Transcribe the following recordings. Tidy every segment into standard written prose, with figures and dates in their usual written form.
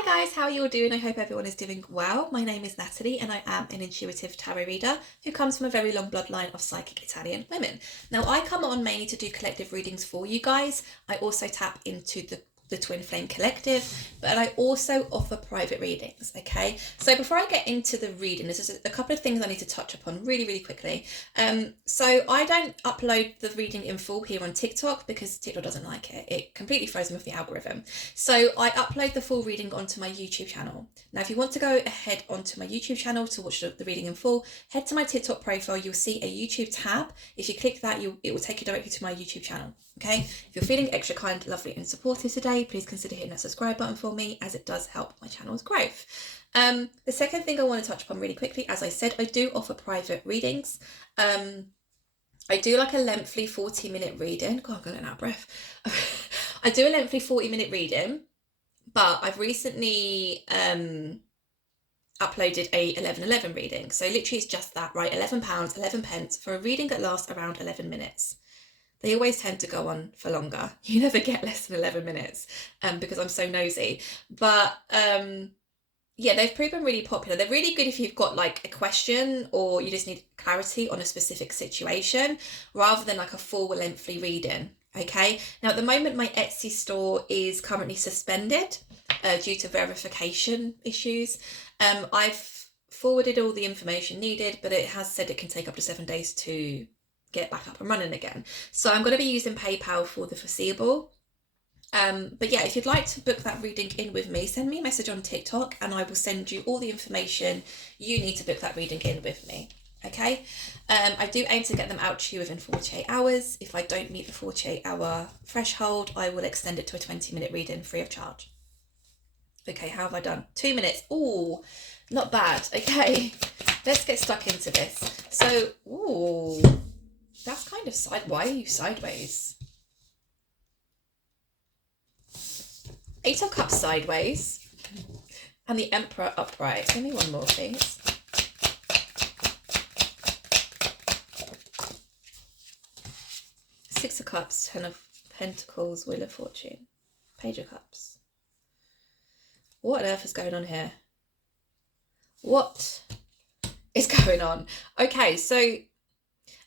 Hi guys, how are you all doing? I hope everyone is doing well. My name is Natalie and I am an intuitive tarot reader who comes from a very long bloodline of psychic Italian women. Now I come on mainly to do collective readings for you guys. I also tap into the Twin Flame Collective, but I also offer private readings, okay? So before I get into the reading, there's just a couple of things I need to touch upon really quickly. So I don't upload the reading in full here on TikTok because TikTok doesn't like it. It completely throws me off the algorithm. So I upload the full reading onto my YouTube channel. Now, if you want to go ahead onto my YouTube channel to watch the reading in full, head to my TikTok profile. You'll see a YouTube tab. If you click that, it will take you directly to my YouTube channel. Okay, if you're feeling extra kind, lovely and supportive today, please consider hitting that subscribe button for me, as it does help my channel's growth. The second thing I want to touch upon really quickly, as I said, I do offer private readings. I do like a lengthy 40-minute reading. God, I'm going out of breath. I do a lengthy 40-minute reading, but I've recently uploaded a 11:11 reading. So literally it's just that, right? £11, 11 pence for a reading that lasts around 11 minutes. They always tend to go on for longer. You never get less than 11 minutes because I'm so nosy. But yeah, they've proven really popular. They're really good if you've got like a question or you just need clarity on a specific situation rather than like a full lengthy reading. Okay. Now at the moment, my Etsy store is currently suspended due to verification issues. I've forwarded all the information needed, but it has said it can take up to 7 days to get back up and running again. So I'm going to be using PayPal for the foreseeable. But yeah, if you'd like to book that reading in with me, send me a message on TikTok and I will send you all the information you need to book that reading in with me. Okay. I do aim to get them out to you within 48 hours. If I don't meet the 48-hour threshold, I will extend it to a 20-minute reading free of charge. Okay, how have I done? 2 minutes. Ooh, not bad. Okay, let's get stuck into this. So, ooh, that's kind of why are you sideways? Eight of Cups sideways and the Emperor upright. Give me one more, please. Six of Cups, Ten of Pentacles, Wheel of Fortune, Page of Cups. What on earth is going on here? What is going on? Okay, so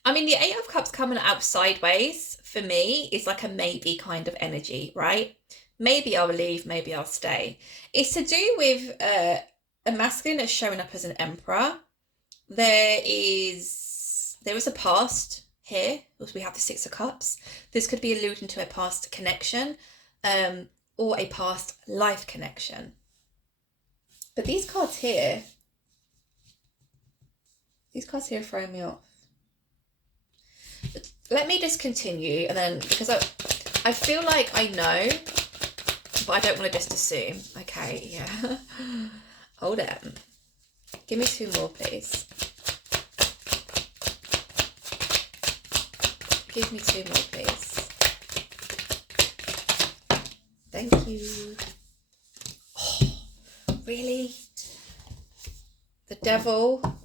I mean, the Eight of Cups coming out sideways for me is like a maybe kind of energy, right? Maybe I'll leave, maybe I'll stay. It's to do with a masculine that's showing up as an emperor. There is a past here. We have the Six of Cups. This could be alluding to a past connection or a past life connection. But these cards here are throwing me off. Let me just continue, and then because I feel like I know, but I don't want to just assume. Okay, yeah. Hold on. Give me two more, please. Give me two more, please. Thank you. Oh, really? The Devil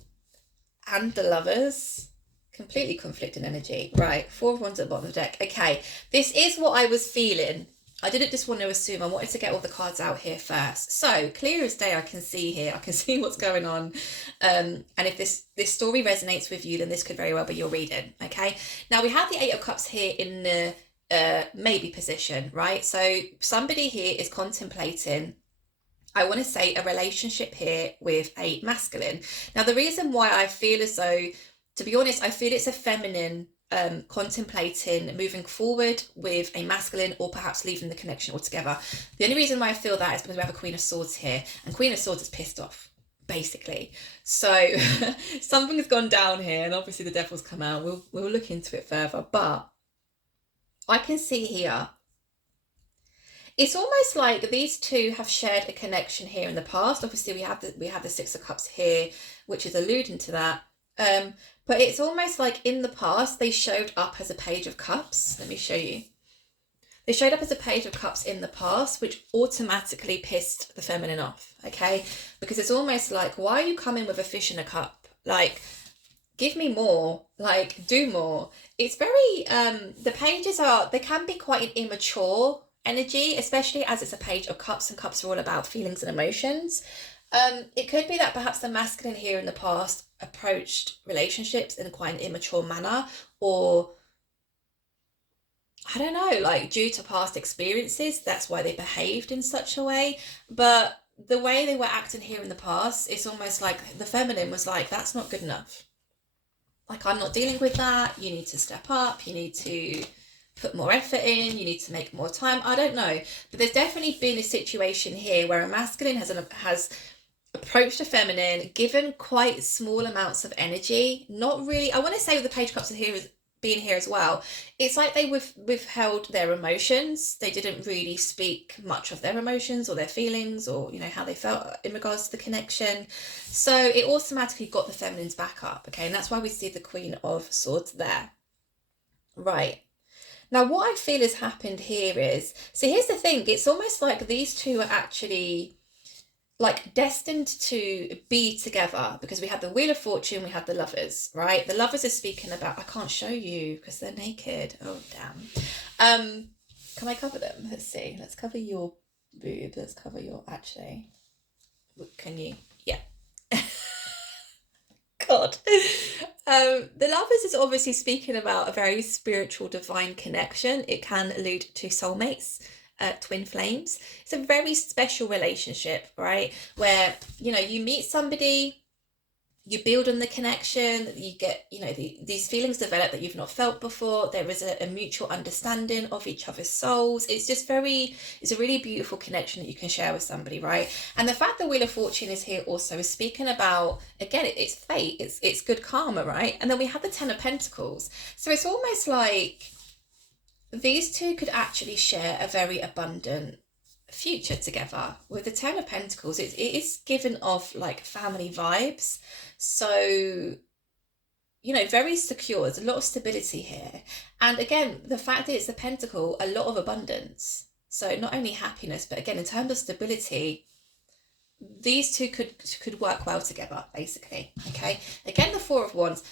and the Lovers. Completely conflicting energy. Right, Four of Wands at the bottom of the deck. Okay, this is what I was feeling. I didn't just want to assume. I wanted to get all the cards out here first. So, clear as day, I can see here. I can see what's going on. And if this story resonates with you, then this could very well be your reading. Okay, now we have the Eight of Cups here in the maybe position, right? So, somebody here is contemplating, I want to say, a relationship here with a masculine. Now, the reason why I feel as though, to be honest, I feel it's a feminine contemplating moving forward with a masculine, or perhaps leaving the connection altogether. The only reason why I feel that is because we have a Queen of Swords here, and Queen of Swords is pissed off, basically. So something has gone down here, and obviously the Devil's come out. We'll look into it further, but I can see here, it's almost like these two have shared a connection here in the past. Obviously, we have the Six of Cups here, which is alluding to that. But it's almost like in the past, they showed up as a Page of Cups. Let me show you. They showed up as a Page of Cups in the past, which automatically pissed the feminine off, okay? Because it's almost like, why are you coming with a fish in a cup? Like, give me more, like, do more. It's very, the pages they can be quite an immature energy, especially as it's a page of cups, and cups are all about feelings and emotions. It could be that perhaps the masculine here in the past approached relationships in quite an immature manner, or I don't know, like due to past experiences, that's why they behaved in such a way. But the way they were acting here in the past, it's almost like the feminine was like, that's not good enough. Like, I'm not dealing with that. You need to step up. You need to put more effort in. You need to make more time. I don't know. But there's definitely been a situation here where a masculine has approached a feminine, given quite small amounts of energy. Not really, I want to say with the Page of Cups here is being here as well, it's like they withheld their emotions. They didn't really speak much of their emotions or their feelings, or how they felt in regards to the connection. So it automatically got the feminines back up, okay? And that's why we see the Queen of Swords there. Right. Now, what I feel has happened here is, so here's the thing, it's almost like these two are actually like destined to be together, because we had the Wheel of Fortune, we had the Lovers, right? The Lovers are speaking about, I can't show you because they're naked. Oh, damn. Can I cover them? Let's see. Let's cover your boob. Let's cover your, actually. Can you? Yeah. God. The Lovers is obviously speaking about a very spiritual, divine connection. It can allude to soulmates. Twin flames. It's a very special relationship, right? Where, you meet somebody, you build on the connection, you get, these feelings develop that you've not felt before. There is a mutual understanding of each other's souls. It's a really beautiful connection that you can share with somebody, right? And the fact that Wheel of Fortune is here also is speaking about, again, it's fate, it's good karma, right? And then we have the Ten of Pentacles. So it's almost like these two could actually share a very abundant future together. With the Ten of Pentacles, it is given off like family vibes. So, very secure. There's a lot of stability here. And again, the fact that it's the Pentacle, a lot of abundance. So not only happiness, but again, in terms of stability, these two could work well together, basically. Okay. Again, the Four of Wands.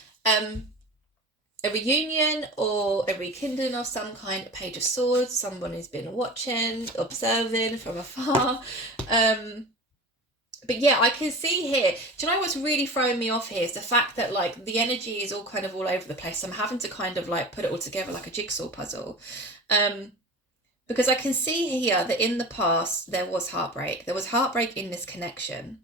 A reunion or a rekindling of some kind, Page of Swords, someone who's been watching, observing from afar. But yeah, I can see here, do you know what's really throwing me off here is the fact that like the energy is all kind of all over the place. I'm having to kind of like put it all together like a jigsaw puzzle. Because I can see here that in the past there was heartbreak. There was heartbreak in this connection.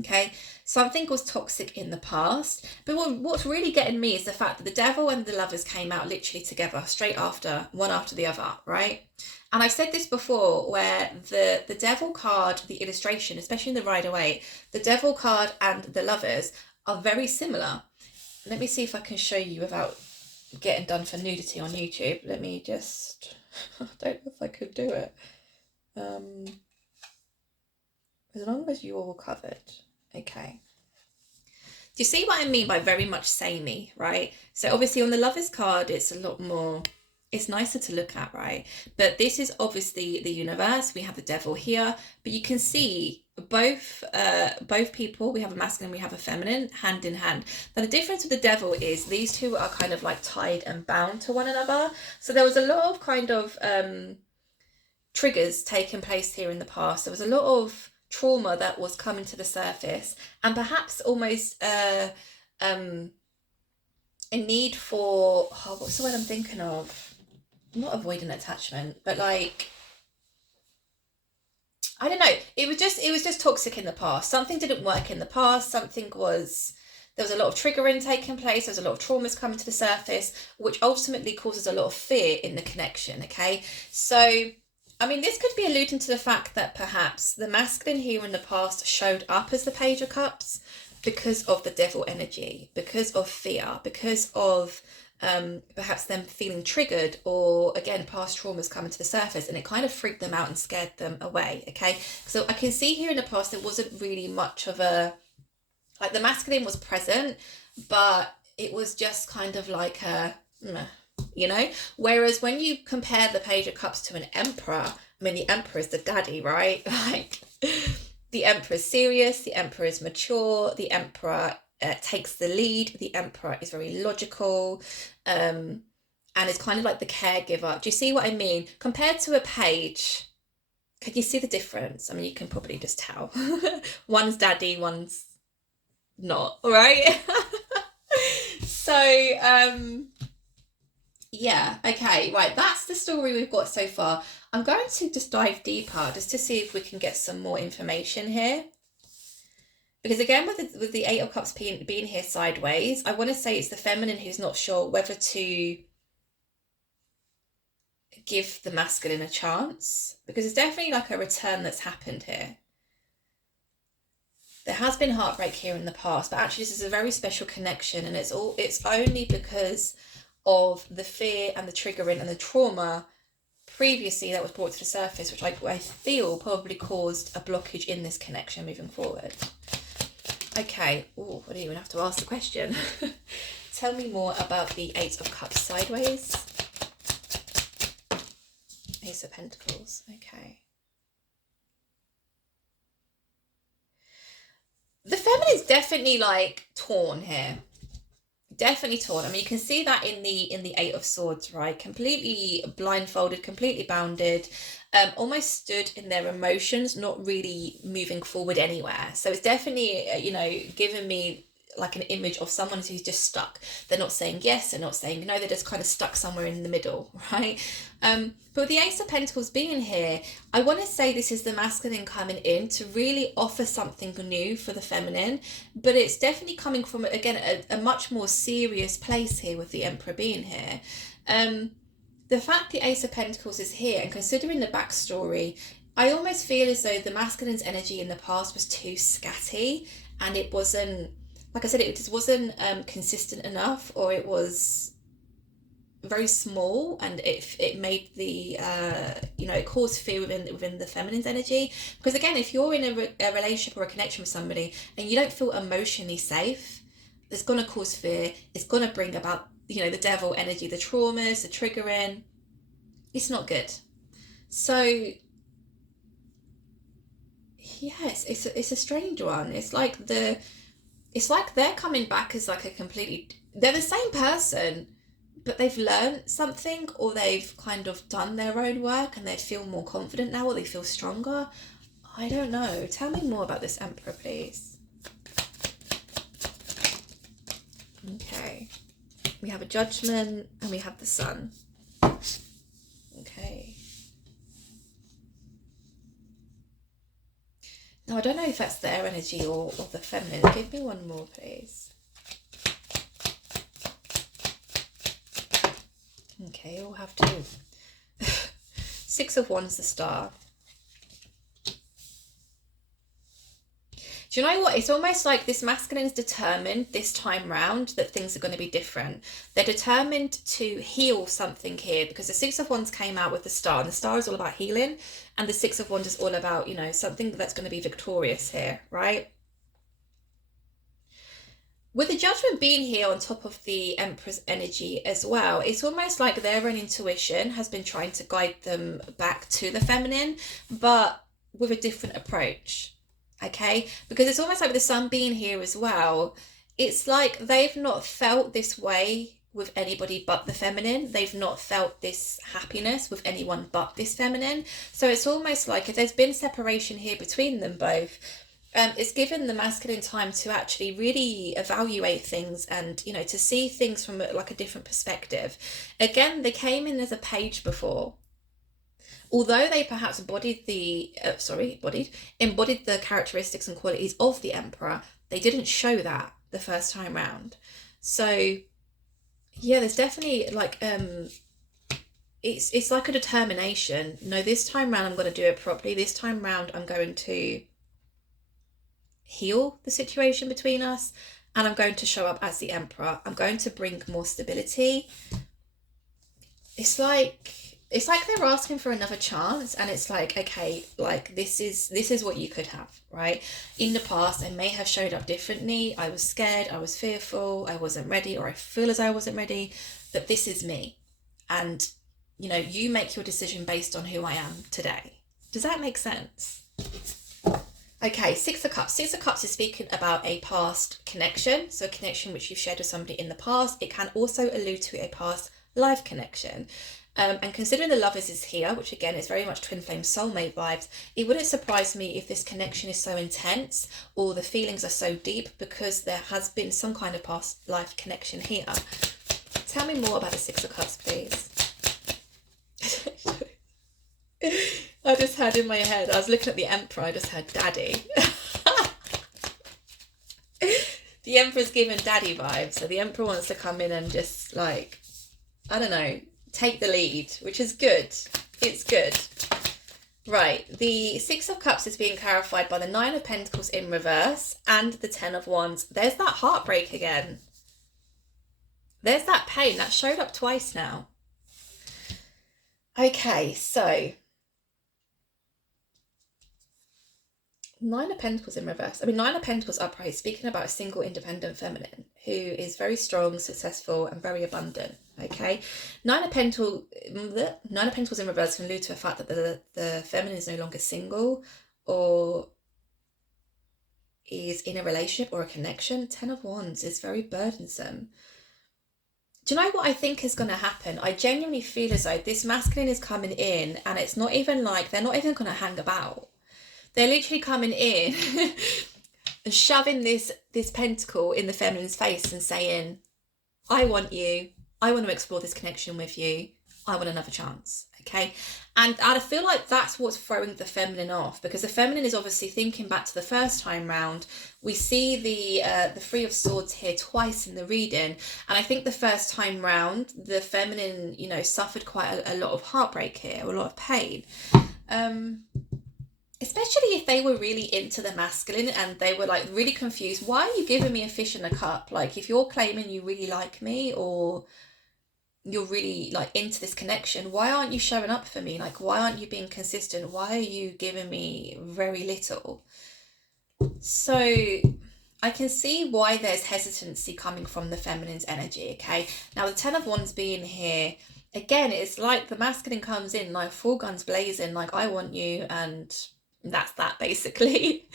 Okay, something was toxic in the past, but what's really getting me is the fact that the Devil and the Lovers came out literally together, straight after, one after the other, right? And I've said this before, where the Devil card, the illustration, especially in the Rider-Waite, the Devil card and the Lovers are very similar. Let me see if I can show you without getting done for nudity on YouTube. Let me just, I don't know if I could do it. As long as you're all covered. Okay. Do you see what I mean by very much samey, right? So obviously on the Lovers card, it's a lot more, it's nicer to look at, right? But this is obviously the universe. We have the Devil here, but you can see both people, we have a masculine, we have a feminine, hand in hand. Now the difference with the Devil is these two are kind of like tied and bound to one another. So there was a lot of kind of triggers taking place here in the past. There was a lot of trauma that was coming to the surface, and perhaps almost a need for, what's the word I'm thinking of? Not avoiding attachment, but like, I don't know. It was just toxic in the past. Something didn't work in the past. There was a lot of triggering taking place. There's a lot of traumas coming to the surface, which ultimately causes a lot of fear in the connection. Okay, so I mean, this could be alluding to the fact that perhaps the masculine here in the past showed up as the Page of Cups because of the Devil energy, because of fear, because of perhaps them feeling triggered, or again, past traumas coming to the surface, and it kind of freaked them out and scared them away. Okay, so I can see here in the past there wasn't really much of a, like the masculine was present, but it was just kind of like a, whereas when you compare the Page of Cups to an Emperor, I mean, the Emperor is the daddy, right? Like, the Emperor is serious, the Emperor is mature, the Emperor takes the lead, the Emperor is very logical, and and it's kind of like the caregiver. Do you see what I mean? Compared to a page, can you see the difference? I mean, you can probably just tell. One's daddy, one's not, right? So, yeah, okay, right, that's the story we've got so far. I'm going to just dive deeper just to see if we can get some more information here. Because again, with the Eight of Cups being here sideways, I want to say it's the feminine who's not sure whether to give the masculine a chance. Because it's definitely like a return that's happened here. There has been heartbreak here in the past, but actually this is a very special connection, and it's only because of the fear and the triggering and the trauma previously that was brought to the surface, which I feel probably caused a blockage in this connection moving forward. Okay, oh, I don't even have to ask the question. Tell me more about the Eight of Cups sideways. Ace of Pentacles, okay. The feminine's definitely like torn here. Definitely torn. I mean, you can see that in the Eight of Swords, right? Completely blindfolded, completely bounded, almost stood in their emotions, not really moving forward anywhere. So it's definitely, you know, giving me like an image of someone who's just stuck. They're not saying yes, they're not saying no, they're just kind of stuck somewhere in the middle, right? But with the Ace of Pentacles being here, I want to say this is the masculine coming in to really offer something new for the feminine, but it's definitely coming from, again, a much more serious place here with the Emperor being here. The fact the Ace of Pentacles is here, and considering the backstory, I almost feel as though the masculine's energy in the past was too scatty, and it wasn't, like I said, it just wasn't consistent enough, or it was very small, and it made the you know, it caused fear within the feminine's energy. Because again, if you're in a relationship or a connection with somebody and you don't feel emotionally safe, it's going to cause fear. It's going to bring about, you know, the devil energy, the traumas, the triggering. It's not good. So yes, it's a strange one. It's like they're coming back as like a completely, they're the same person, but they've learned something, or they've kind of done their own work and they feel more confident now, or they feel stronger. I don't know. Tell me more about this Emperor, please. Okay. We have a Judgment and we have the Sun. Okay. Now, I don't know if that's their energy or the feminine. Give me one more, please. Okay, we'll have two. Six of Wands, the Star. Do you know what? It's almost like this masculine is determined this time round that things are going to be different. They're determined to heal something here, because the Six of Wands came out with the Star, and the Star is all about healing, and the Six of Wands is all about, you know, something that's going to be victorious here, right? With the Judgment being here on top of the Emperor's energy as well, it's almost like their own intuition has been trying to guide them back to the feminine, but with a different approach. Okay, because it's almost like with the Sun being here as well, it's like they've not felt this way with anybody but the feminine. They've not felt this happiness with anyone but this feminine. So it's almost like if there's been separation here between them both, it's given the masculine time to actually really evaluate things and, you know, to see things from like a different perspective. Again, they came in as a page before. Although they perhaps embodied the characteristics and qualities of the Emperor, they didn't show that the first time round. So yeah, there's definitely like it's like a determination. No, this time round I'm going to do it properly. This time round I'm going to heal the situation between us, and I'm going to show up as the Emperor. I'm going to bring more stability. It's like they're asking for another chance, and it's like, okay, like this is what you could have, right? In the past, I may have showed up differently. I was scared, I was fearful, I wasn't ready, or I feel as I wasn't ready, but this is me. And, you know, you make your decision based on who I am today. Does that make sense? Okay, Six of Cups. Six of Cups is speaking about a past connection. So a connection which you've shared with somebody in the past. It can also allude to a past life connection. And considering the Lovers is here, which again is very much twin flame soulmate vibes, it wouldn't surprise me if this connection is so intense or the feelings are so deep because there has been some kind of past life connection here. Tell me more about the Six of Cups, please. I just had in my head, I was looking at the Emperor, I just heard daddy. The Emperor's giving daddy vibes, so the Emperor wants to come in and just like, I don't know, take the lead, which is good. It's good. Right, the Six of Cups is being clarified by the Nine of Pentacles in reverse and the Ten of Wands. There's that heartbreak again. There's that pain that showed up twice now. Okay, so Nine of Pentacles in reverse. I mean, Nine of Pentacles upright, speaking about a single independent feminine who is very strong, successful, and very abundant. Okay, Nine of Pentacles in reverse can allude to the fact that the feminine is no longer single or is in a relationship or a connection. Ten of Wands is very burdensome. Do you know what I think is going to happen? I genuinely feel as though this masculine is coming in and it's not even like, they're not even going to hang about. They're literally coming in and shoving this pentacle in the feminine's face and saying, I want you. I want to explore this connection with you. I want another chance. Okay. And I feel like that's what's throwing the feminine off, because the feminine is obviously thinking back to the first time round. We see the Three of Swords here twice in the reading. And I think the first time round, the feminine, you know, suffered quite a lot of heartbreak here, a lot of pain. Especially if they were really into the masculine and they were like really confused. Why are you giving me a fish in a cup? Like, if you're claiming you really like me or you're really like into this connection, why aren't you showing up for me? Like, why aren't you being consistent? Why are you giving me very little? So I can see why there's hesitancy coming from the feminine's energy. Okay, now the Ten of Wands being here, again, it's like the masculine comes in like full guns blazing, like, I want you, and that's that basically.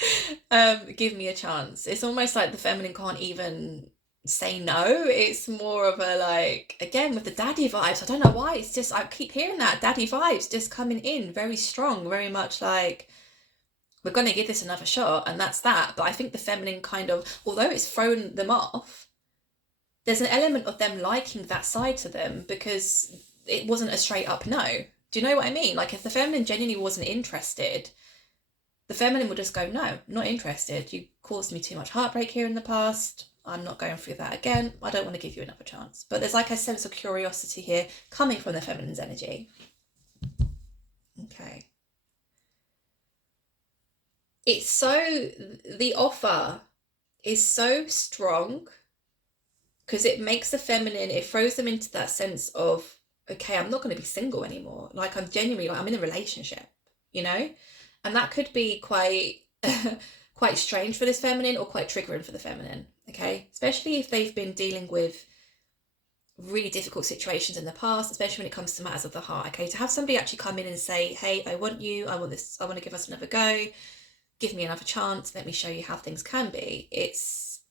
Give me a chance. It's almost like the feminine can't even say no. It's more of a like, again, with the daddy vibes, I don't know why, it's just, I keep hearing that daddy vibes just coming in very strong, very much like, we're going to give this another shot, and that's that. But I think the feminine kind of, although it's thrown them off, there's an element of them liking that side to them because it wasn't a straight up no. Do you know what I mean? Like, if the feminine genuinely wasn't interested, the feminine would just go, no, not interested. You caused me too much heartbreak here in the past. I'm not going through that again. I don't want to give you another chance. But there's like a sense of curiosity here coming from the feminine's energy. Okay. It's so, the offer is so strong because it makes the feminine, it throws them into that sense of, okay, I'm not going to be single anymore. Like, I'm genuinely, like, I'm in a relationship, you know? And that could be quite quite strange for this feminine or quite triggering for the feminine, okay? Especially if they've been dealing with really difficult situations in the past, especially when it comes to matters of the heart, okay? To have somebody actually come in and say, hey, I want you, I want this, I want to give us another go, give me another chance, let me show you how things can be. It's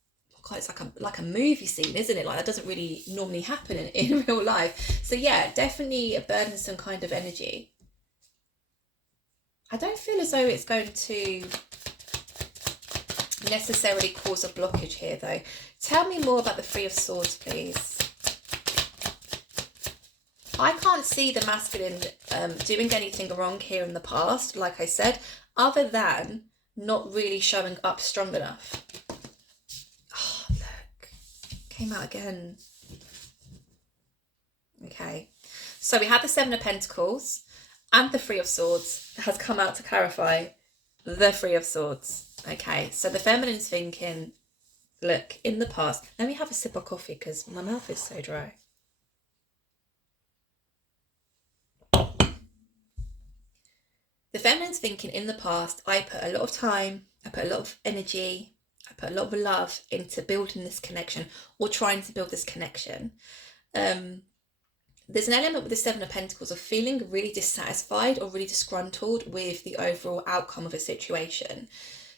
like a movie scene, isn't it? Like, that doesn't really normally happen in real life. So yeah, definitely a burdensome kind of energy. I don't feel as though it's going to necessarily cause a blockage here, though. Tell me more about the Three of Swords, please. I can't see the masculine doing anything wrong here in the past, like I said, other than not really showing up strong enough. Oh, look. Came out again. Okay. So we had the Seven of Pentacles and the Three of Swords has come out to clarify the Three of Swords. Okay, so the feminine's thinking, look, in the past, let me have a sip of coffee because my mouth is so dry. The feminine's thinking, in the past, I put a lot of time, I put a lot of energy, I put a lot of love into building this connection or trying to build this connection. There's an element with the Seven of Pentacles of feeling really dissatisfied or really disgruntled with the overall outcome of a situation.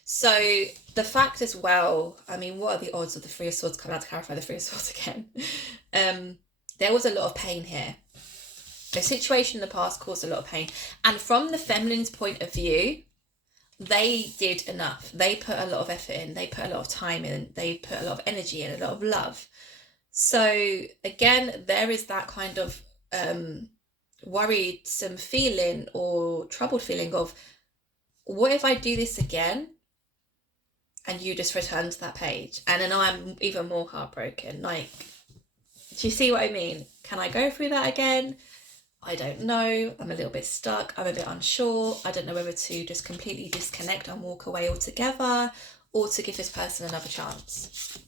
So the fact as well, I mean, what are the odds of the Three of Swords coming out to clarify the Three of Swords again? There was a lot of pain here. The situation in the past caused a lot of pain. And from the feminine's point of view, they did enough. They put a lot of effort in. They put a lot of time in. They put a lot of energy in, a lot of love. So again, there is that kind of worrisome feeling or troubled feeling of, what if I do this again and you just return to that page? And then I'm even more heartbroken. Like, do you see what I mean? Can I go through that again? I don't know. I'm a little bit stuck. I'm a bit unsure. I don't know whether to just completely disconnect and walk away altogether, or to give this person another chance.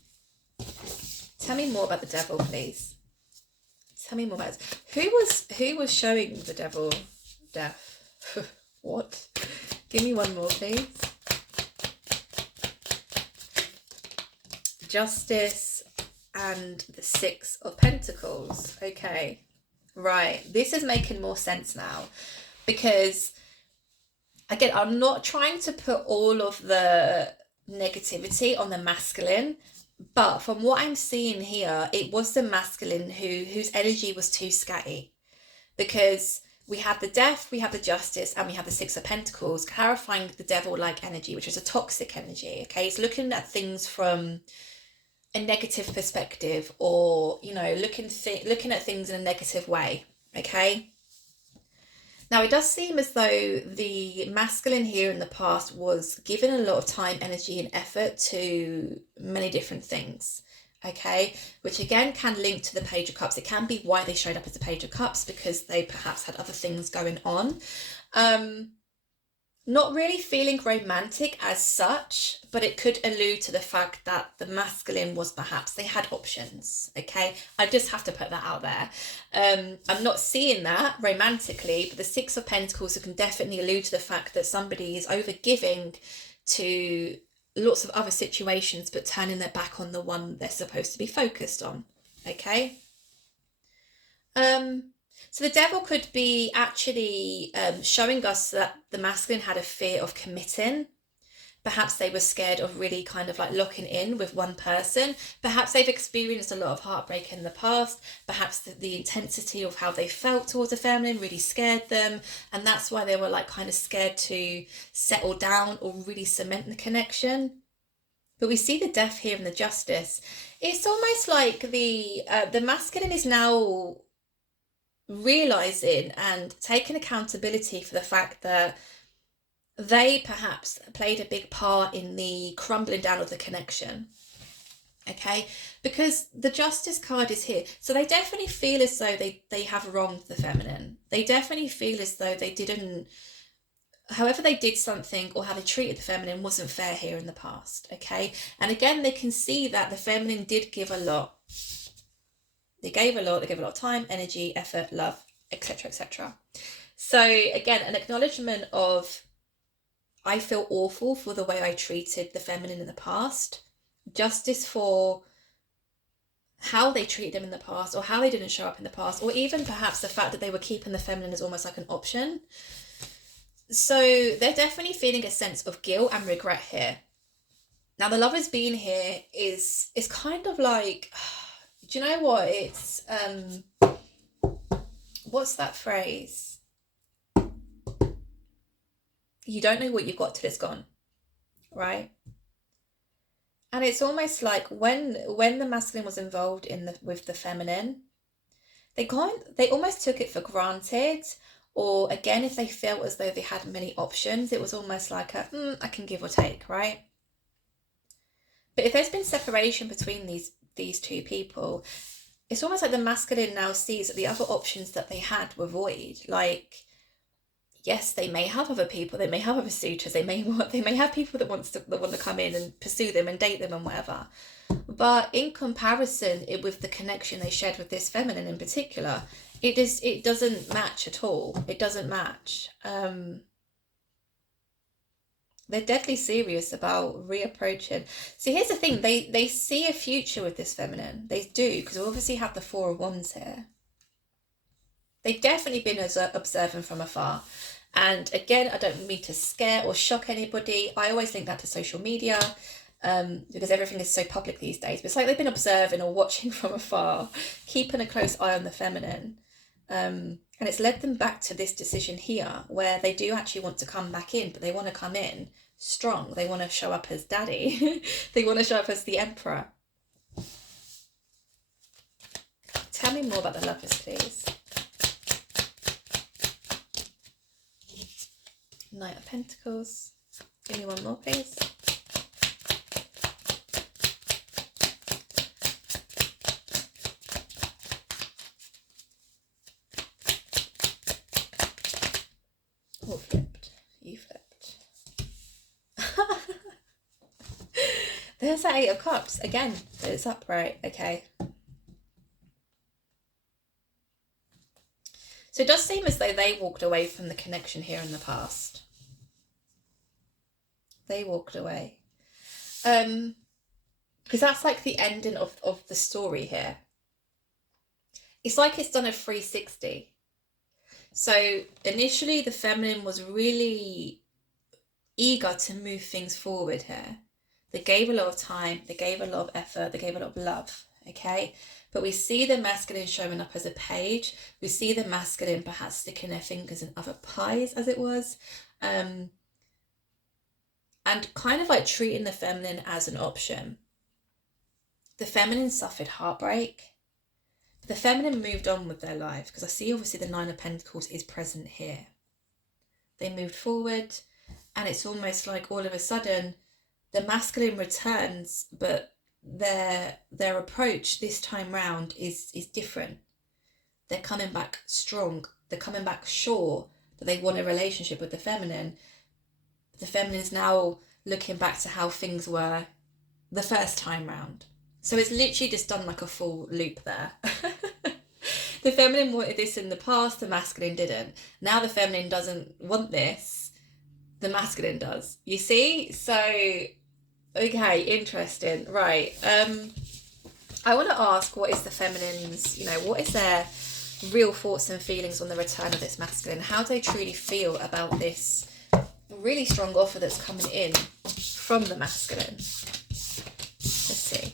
Tell me more about the devil, please. Tell me more about it. Who was showing the devil death? What? Give me one more, please. Justice and the Six of Pentacles. Okay. Right. This is making more sense now, because again, I'm not trying to put all of the negativity on the masculine, but from what I'm seeing here, it was the masculine whose energy was too scatty, because we have the Death, we have the Justice, and we have the Six of Pentacles, clarifying the devil-like energy, which is a toxic energy. Okay, it's looking at things from a negative perspective, or looking at things in a negative way. Okay, now it does seem as though the masculine here in the past was given a lot of time, energy, and effort to many different things. Okay, which again can link to the Page of Cups. It can be why they showed up as the Page of Cups, because they perhaps had other things going on. Not really feeling romantic as such, but it could allude to the fact that the masculine was perhaps, they had options. Okay, I just have to put that out there. I'm not seeing that romantically, but the Six of Pentacles can definitely allude to the fact that somebody is overgiving to lots of other situations, but turning their back on the one they're supposed to be focused on. Okay. So the devil could be actually showing us that the masculine had a fear of committing. Perhaps they were scared of really kind of like locking in with one person. Perhaps they've experienced a lot of heartbreak in the past. Perhaps the intensity of how they felt towards the feminine really scared them. And that's why they were like kind of scared to settle down or really cement the connection. But we see the Death here and the Justice. It's almost like the masculine is now realizing and taking accountability for the fact that they perhaps played a big part in the crumbling down of the connection. Okay, because the Justice card is here, so they definitely feel as though they have wronged the feminine. They definitely feel as though they didn't, however they did something or how they treated the feminine wasn't fair here in the past. Okay, and again they can see that the feminine did give a lot. They gave a lot of time, energy, effort, love, etc., etc. So again, an acknowledgement of, I feel awful for the way I treated the feminine in the past. Justice for how they treated them in the past, or how they didn't show up in the past, or even perhaps the fact that they were keeping the feminine as almost like an option. So they're definitely feeling a sense of guilt and regret here. Now the Lovers being here is kind of like, do you know what? It's, what's that phrase? You don't know what you've got till it's gone, right? And it's almost like when the masculine was involved with the feminine, they almost took it for granted. Or again, if they felt as though they had many options, it was almost like I can give or take, right? But if there's been separation between these two people, it's almost like the masculine now sees that the other options that they had were void. Like, yes, they may have other people, they may have other suitors, they may have people that want to come in and pursue them and date them and whatever. But in comparison, with the connection they shared with this feminine in particular, it doesn't match at all. It doesn't match. They're deadly serious about reapproaching. See, here's the thing. They see a future with this feminine. They do, because we obviously have the Four of Wands here. They've definitely been observing from afar. And again, I don't mean to scare or shock anybody. I always link that to social media. because everything is so public these days. But it's like they've been observing or watching from afar, keeping a close eye on the feminine. And it's led them back to this decision here, where they do actually want to come back in, but they want to come in strong. They want to show up as daddy. They want to show up as the emperor. Tell me more about the lovers, please. Knight of Pentacles. Give me one more, please. Oh, flipped. You flipped. There's that Eight of Cups. Again, it's upright. Okay. So it does seem as though they walked away from the connection here in the past. They walked away. Because that's like the ending of the story here. It's like it's done a 360. So initially the feminine was really eager to move things forward here. They gave a lot of time, they gave a lot of effort, they gave a lot of love, okay? But we see the masculine showing up as a page. We see the masculine perhaps sticking their fingers in other pies, as it was. And kind of like treating the feminine as an option. The feminine suffered heartbreak. The feminine moved on with their life, because I see obviously the Nine of Pentacles is present here. They moved forward, and it's almost like all of a sudden the masculine returns, but their approach this time round is different. They're coming back strong. They're coming back sure that they want a relationship with the feminine. The feminine is now looking back to how things were the first time round. So it's literally just done like a full loop there. The feminine wanted this in the past, the masculine didn't. Now the feminine doesn't want this, the masculine does. You see? So, okay, interesting. Right. I want to ask, what is the feminine's, what is their real thoughts and feelings on the return of this masculine? How do they truly feel about this really strong offer that's coming in from the masculine? Let's see.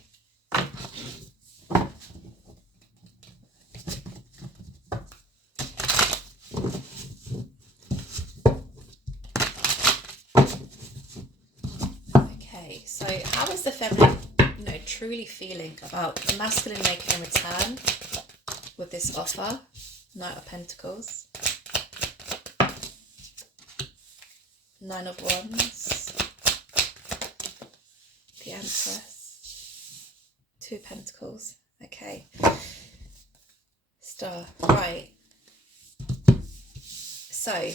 Okay, so how is the feminine, truly feeling about the masculine making a return with this offer? Knight of Pentacles. Nine of Wands. The Empress. Two of Pentacles. Okay. Star. Right. So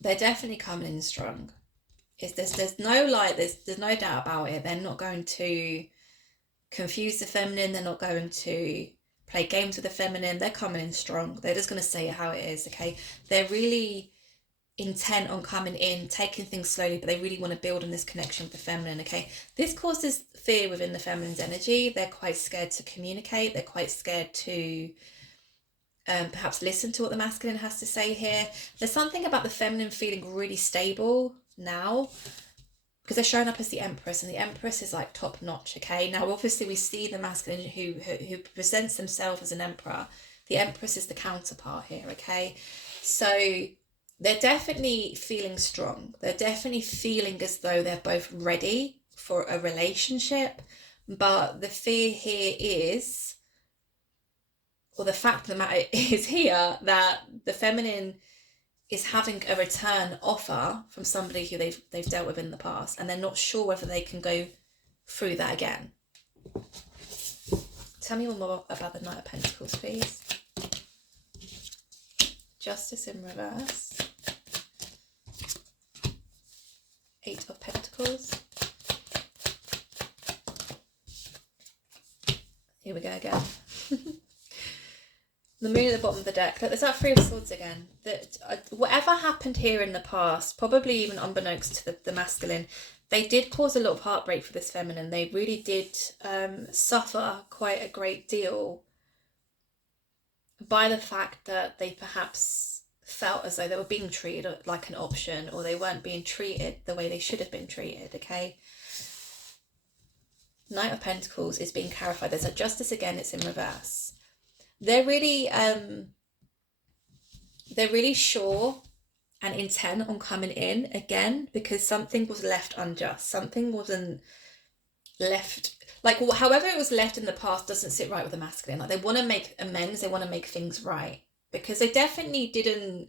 they're definitely coming in strong. There's no there's no doubt about it. They're not going to confuse the feminine. They're not going to play games with the feminine. They're coming in strong. They're just going to say it how it is. Okay. They're really intent on coming in, taking things slowly, but they really want to build on this connection with the feminine. Okay. This causes fear within the feminine's energy. They're quite scared to communicate. They're quite scared to perhaps listen to what the masculine has to say here. There's something about the feminine feeling really stable now, because they're showing up as the Empress, and the Empress is like top notch. Okay, now obviously we see the masculine who presents themselves as an emperor. The Empress is the counterpart here. Okay, so they're definitely feeling strong. They're definitely feeling as though they're both ready for a relationship, but the fear here is, or the fact of the matter is here, that the feminine is having a return offer from somebody who they've dealt with in the past, and they're not sure whether they can go through that again. Tell me more about the Knight of Pentacles, please. Justice in reverse. Eight of Pentacles. Here we go again. The Moon at the bottom of the deck. Look, there's that Three of Swords again. That whatever happened here in the past, probably even unbeknownst to the masculine, they did cause a lot of heartbreak for this feminine. They really did suffer quite a great deal by the fact that they perhaps felt as though they were being treated like an option, or they weren't being treated the way they should have been treated. Okay. Knight of Pentacles is being clarified. There's a Justice again, it's in reverse. They're really sure and intent on coming in again, because something was left unjust. Something wasn't left, like, however it was left in the past doesn't sit right with the masculine. Like, they want to make amends, they want to make things right, because they definitely didn't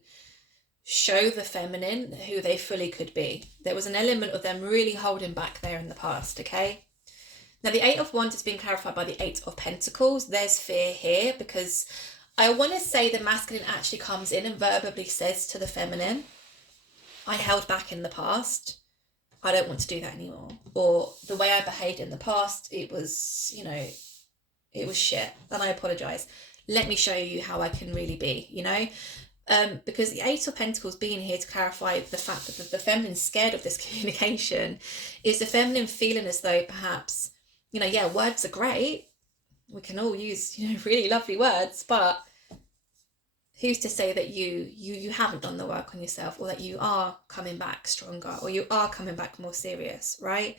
show the feminine who they fully could be. There was an element of them really holding back there in the past, okay? Now, the Eight of Wands is being clarified by the Eight of Pentacles. There's fear here, because I want to say the masculine actually comes in and verbally says to the feminine, I held back in the past. I don't want to do that anymore. Or the way I behaved in the past, it was, you know, it was shit. And I apologise. Let me show you how I can really be, you know? Because the Eight of Pentacles being here to clarify the fact that the feminine's scared of this communication is the feminine feeling as though perhaps, you know, yeah, words are great. We can all use, you know, really lovely words, but who's to say that you haven't done the work on yourself, or that you are coming back stronger, or you are coming back more serious, right?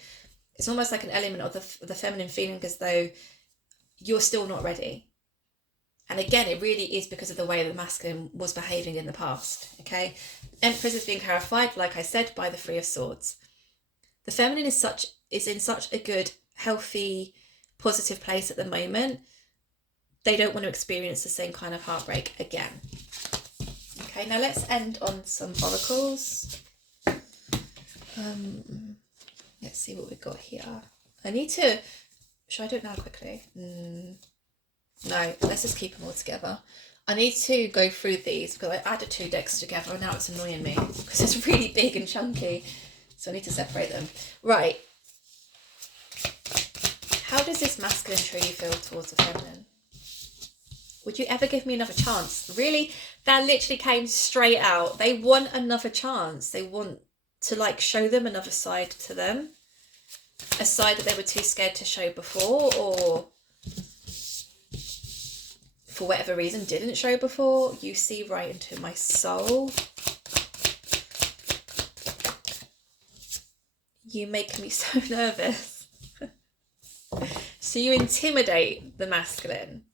It's almost like an element of the feminine feeling as though you're still not ready. And again, it really is because of the way the masculine was behaving in the past, okay? Empress is being clarified, like I said, by the Three of Swords. The feminine is in such a good, healthy, positive place at the moment. They don't want to experience the same kind of heartbreak again. Okay, now let's end on some oracles. Let's see what we've got here. Should I do it now quickly? No, let's just keep them all together. I need to go through these because I added 2 decks together and now it's annoying me because it's really big and chunky. So I need to separate them. Right. How does this masculine truly feel towards the feminine? Would you ever give me another chance? Really? That literally came straight out. They want another chance. They want to, like, show them another side to them. A side that they were too scared to show before, or for whatever reason didn't show before. You see right into my soul. You make me so nervous. So you intimidate the masculine.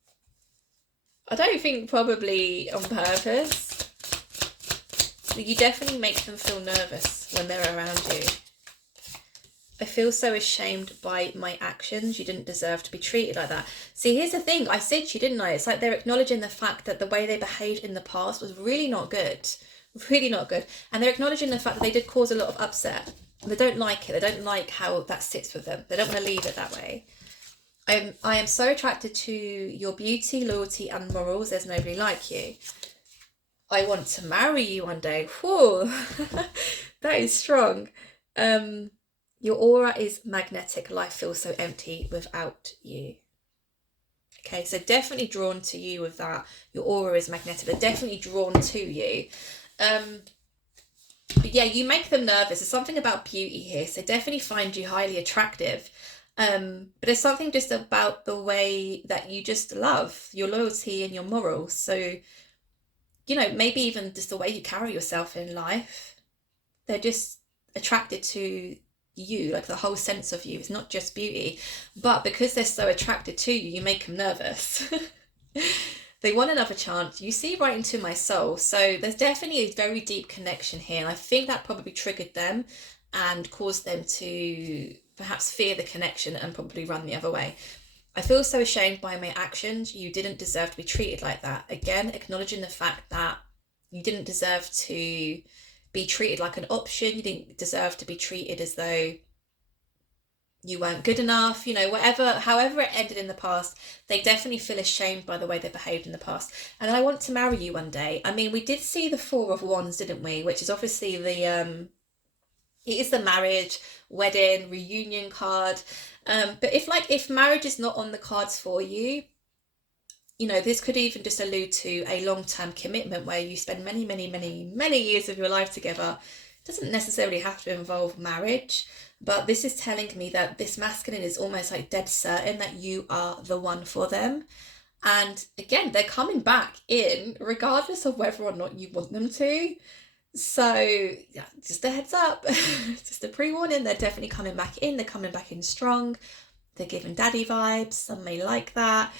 I don't think probably on purpose. You definitely make them feel nervous when they're around you. I feel so ashamed by my actions. You didn't deserve to be treated like that. See, here's the thing. I said to you, didn't I? It's like they're acknowledging the fact that the way they behaved in the past was really not good. Really not good. And they're acknowledging the fact that they did cause a lot of upset. They don't like it. They don't like how that sits with them. They don't want to leave it that way. I am so attracted to your beauty, loyalty and morals. There's nobody like you. I want to marry you one day. Whoa, that is strong. Your aura is magnetic. Life feels so empty without you. Okay, so definitely drawn to you with that. Your aura is magnetic. They're definitely drawn to you. But yeah, you make them nervous. There's something about beauty here. So definitely find you highly attractive. But there's something just about the way that you just love your loyalty and your morals. So, you know, maybe even just the way you carry yourself in life. They're just attracted to you, like the whole sense of you. It's not just beauty, but because they're so attracted to you, you make them nervous. They want another chance. You see right into my soul. So there's definitely a very deep connection here. And I think that probably triggered them and caused them to perhaps fear the connection and probably run the other way. I feel so ashamed by my actions. You didn't deserve to be treated like that. Again, acknowledging the fact that you didn't deserve to be treated like an option. You didn't deserve to be treated as though you weren't good enough, you know, however it ended in the past. They definitely feel ashamed by the way they behaved in the past. And I want to marry you one day. I mean, we did see the Four of Wands, didn't we? Which is obviously it is the marriage, wedding, reunion card. But if marriage is not on the cards for you, you know, this could even just allude to a long-term commitment where you spend many, many, many, many years of your life together. It doesn't necessarily have to involve marriage, but this is telling me that this masculine is almost like dead certain that you are the one for them. And again, they're coming back in regardless of whether or not you want them to. So yeah, just a heads up, just a pre-warning, they're definitely coming back in. They're coming back in strong. they're giving daddy vibes. Some may like that.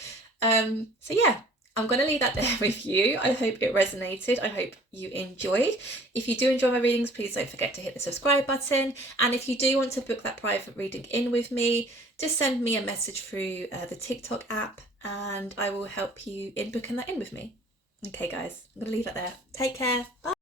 So yeah, I'm going to leave that there with you. I hope it resonated. I hope you enjoyed. If you do enjoy my readings, please don't forget to hit the subscribe button. And if you do want to book that private reading in with me, just send me a message through the TikTok app and I will help you in booking that in with me. Okay guys, I'm going to leave it there. Take care. Bye.